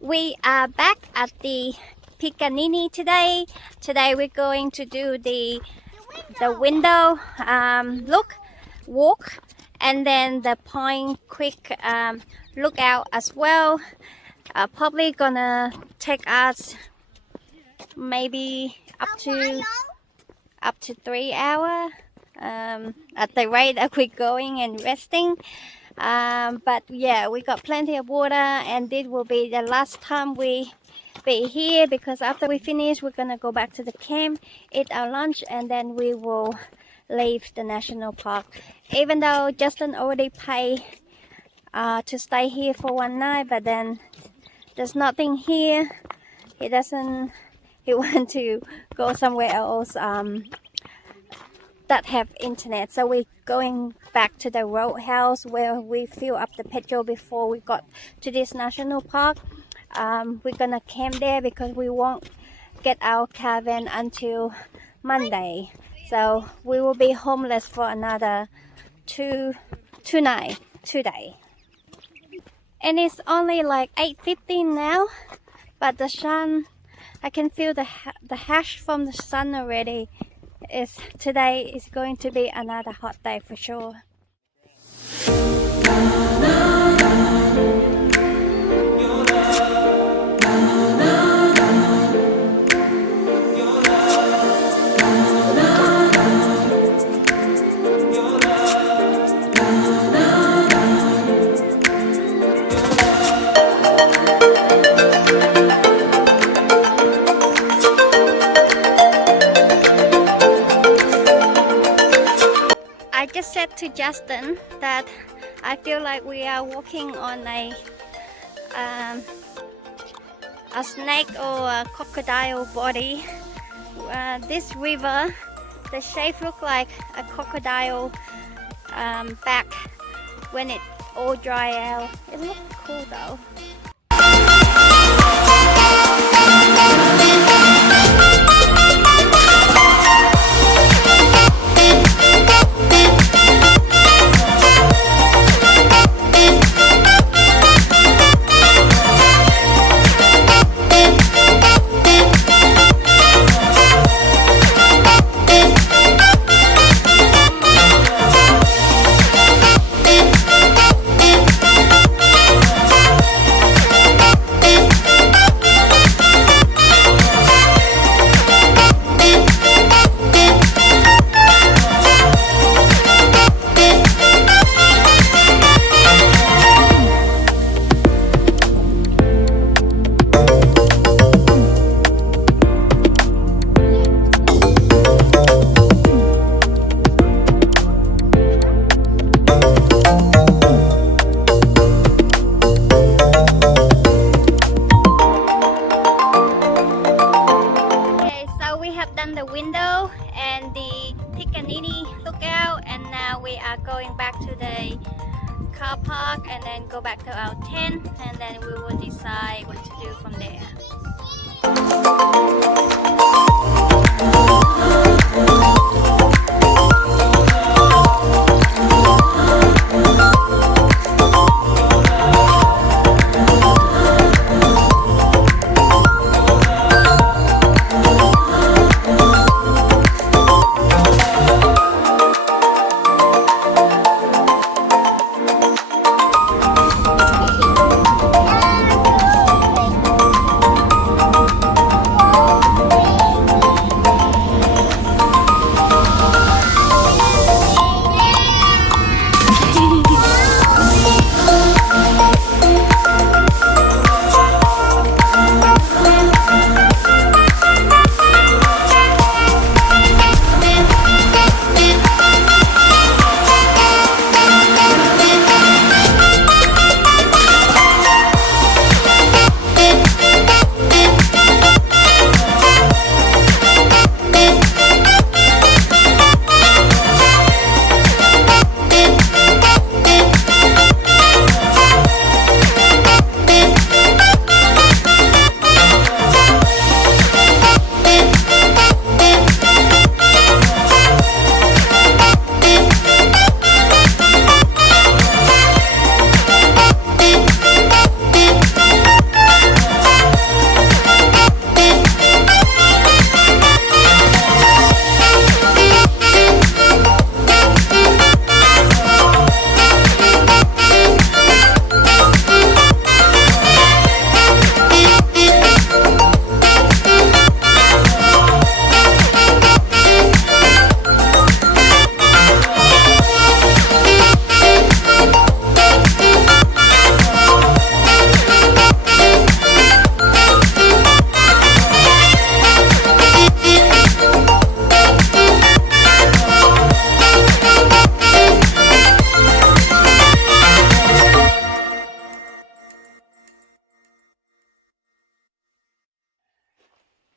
We are back at the Piccaninny today. Today we're going to do the window walk, and then the Point Creek lookout as well. Probably gonna take us maybe up to 3 hours at the rate that we're going and resting. But yeah, we got plenty of water, and this will be the last time we be here, because after we finish we're gonna go back to the camp, eat our lunch, and then we will leave the national park. Even though Justin already paid to stay here for one night, but then there's nothing here. He want to go somewhere else that have internet. So we're going back to the Roadhouse where we fill up the petrol before we got to this national park. We're gonna camp there because we won't get our caravan until Monday. So we will be homeless for another two days. And it's only like 8:15 now, but the sun, I can feel the hash from the sun already. Today is going to be another hot day for sure. I just said to Justin that I feel like we are walking on a snake or a crocodile body. This river, the shape looks like a crocodile back when it all dry out. It looks cool though. The window and the Piccaninny lookout, and now we are going back to the car park and then go back to our tent, and then we will decide what to do from there.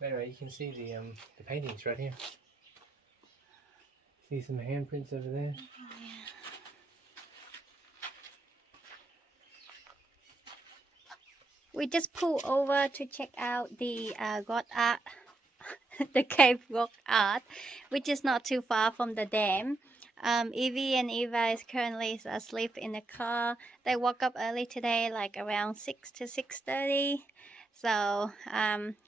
Anyway, you can see the paintings right here. See some handprints over there? We just pulled over to check out the God art, the cave rock art, which is not too far from the dam. Evie and Eva is currently asleep in the car. They woke up early today, like around 6 to 6:30. So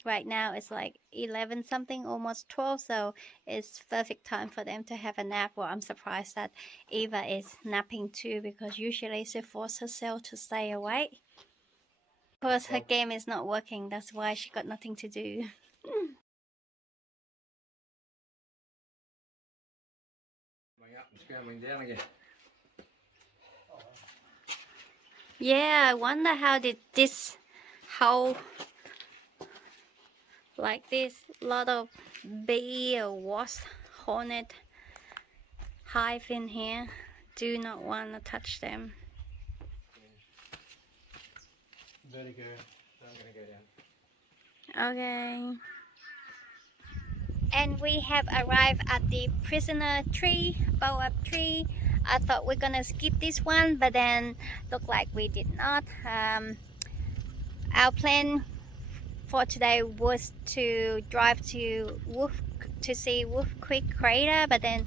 right now it's like 11 something, almost 12. So it's perfect time for them to have a nap. Well, I'm surprised that Eva is napping too, because usually she forces herself to stay awake. Because her game is not working, that's why she got nothing to do. Going up and scrambling down again. Yeah, I wonder how did this hole like this, lot of bee or wasp, hornet hive in here. Do not want to touch them. Vertigo, so I'm going to go down. Okay. And we have arrived at the prisoner tree, Boab tree. I thought we're gonna skip this one, but then looked like we did not. Our plan for today was to drive to see Wolf Creek Crater, but then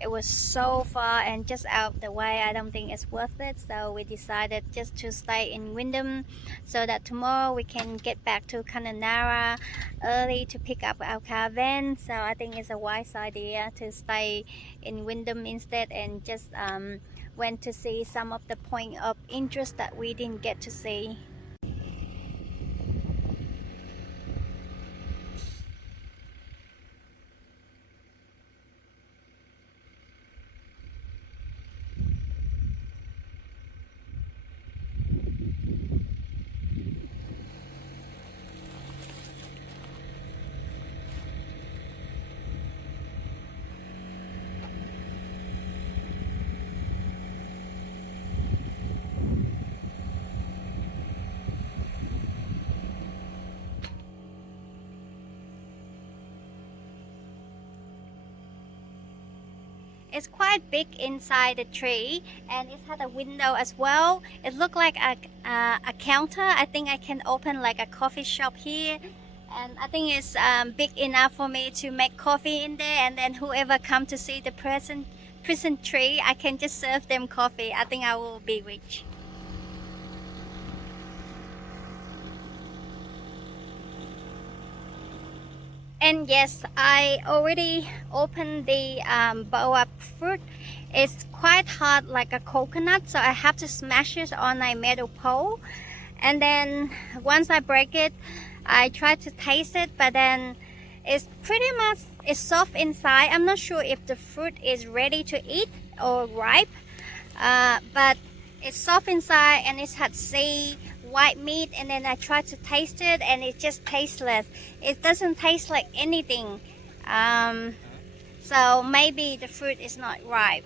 it was so far and just out of the way. I don't think it's worth it, so we decided just to stay in Wyndham so that tomorrow we can get back to Piccaninny early to pick up our caravan. So I think it's a wise idea to stay in Wyndham instead, and just went to see some of the point of interest that we didn't get to see. It's quite big inside the tree, and it had a window as well. It looked like a counter. I think I can open like a coffee shop here, and I think it's big enough for me to make coffee in there, and then whoever come to see the prison tree, I can just serve them coffee. I think I will be rich. And yes, I already opened the boab fruit. It's quite hard like a coconut, so I have to smash it on a metal pole. And then once I break it, I try to taste it, but then it's pretty much, it's soft inside. I'm not sure if the fruit is ready to eat or ripe, but it's soft inside and it had seed, white meat, and then I tried to taste it and it just tasteless. It doesn't taste like anything. So maybe the fruit is not ripe.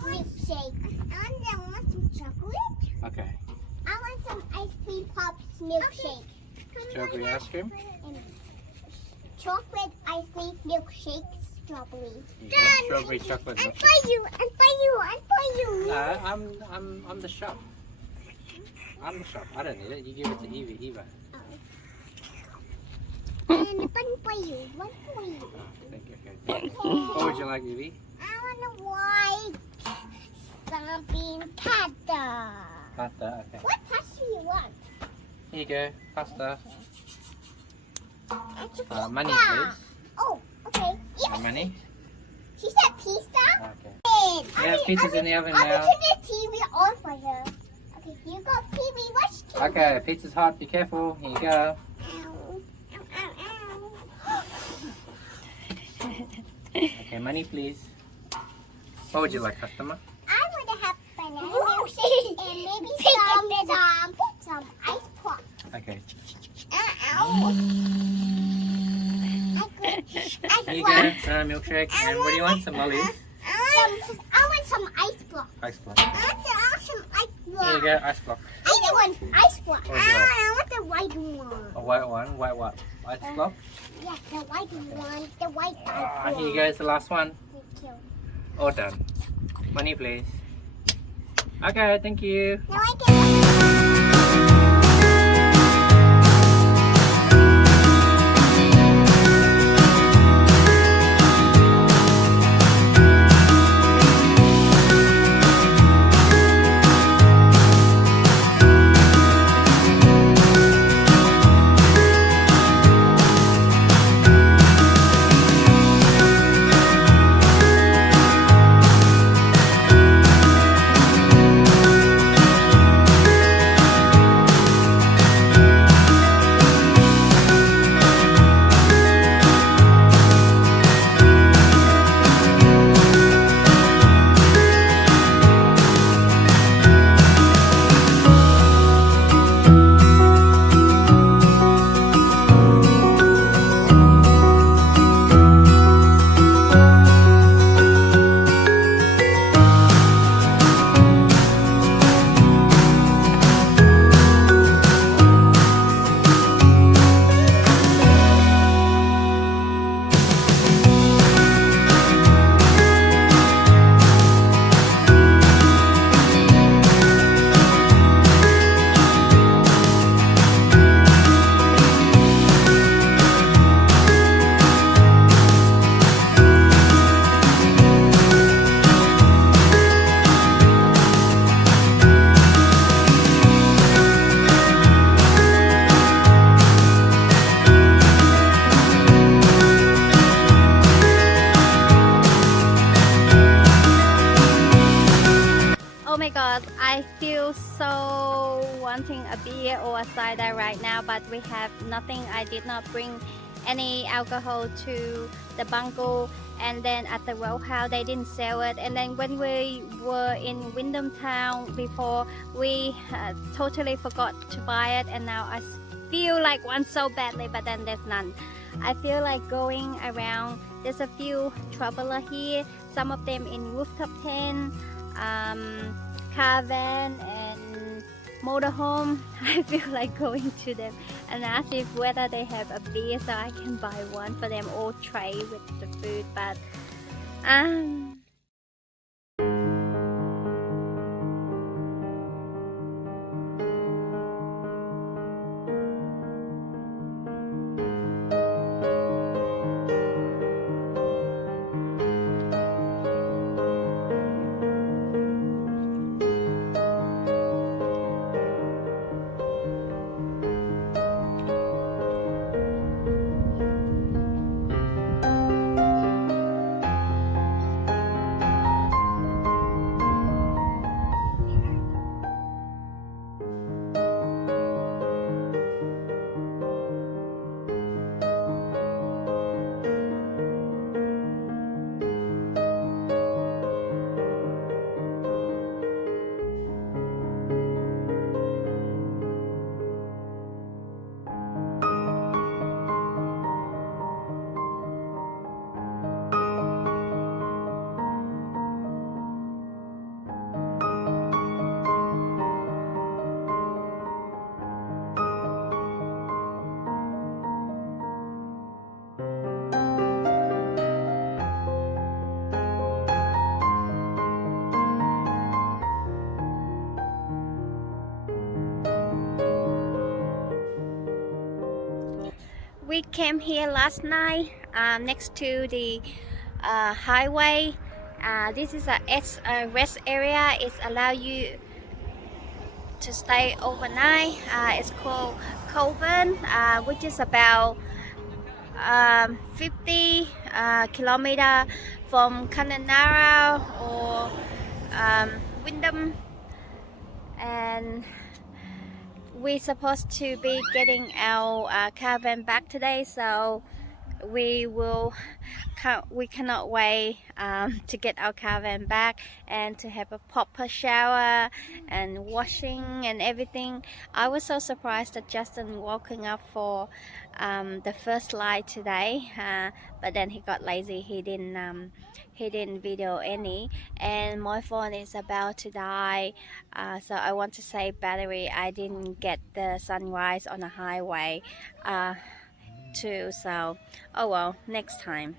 Milkshake. I want some chocolate. Okay. I want some ice cream pops milkshake. Strawberry ice cream? Chocolate ice cream milkshake. Strawberry. Strawberry chocolate And milkshake. for you, and for you, and for you. No, I'm the shop. I'm the shop. I don't need it. You give it to Eva. And one for you, one for you. Oh, thank you. Okay. What would you like, Evie? I want a white something pasta. Pasta, okay. What pasta do you want? Here you go. Pasta. It's a pizza. Money, please. Oh, okay. Yes. Money? She said pizza. Okay. Yeah, pizza's in the oven I'll now. turn the TV on for her. Okay, here you go, TV. Watch TV. Okay, pizza's hot. Be careful. Here you go. Ow. Ow, ow, ow. Okay, money, please. What would you like, customer? I want to have banana milkshake and maybe some ice pop. Okay. Ow. Here you go. Banana milkshake. And what do you want? Some lollies? I want some ice block. Ice block. I want some ice Here you go, ice block. I want ice block. What would you like? I want the white one. A white one. White what? Ice block? Yes, the white one. The white ice Ah, block. here you go, it's the last one. Thank you. All done. Money, please. Okay, thank you. Now I can. Oh my god, I feel so wanting a beer or a cider right now, but we have nothing. I did not bring any alcohol to the bungalow, and then at the Roadhouse they didn't sell it. And then when we were in Wyndham town before, we totally forgot to buy it, and now I feel like one so badly, but then there's none. I feel like going around. There's a few traveler here, some of them in rooftop tent, caravan and motorhome. I feel like going to them and ask if whether they have a beer so I can buy one for them or tray with the food, but we came here last night next to the highway. This is a rest area. It allows you to stay overnight. It's called Cockburn, which is about 50 kilometers from Piccaninny or Wyndham, and we're supposed to be getting our caravan back today, so we cannot wait to get our caravan back and to have a proper shower and washing and everything. I was so surprised that Justin woken up for the first light today, but then he got lazy. He didn't video any, and my phone is about to die, so I want to save battery. I didn't get the sunrise on the highway too, so oh well, next time.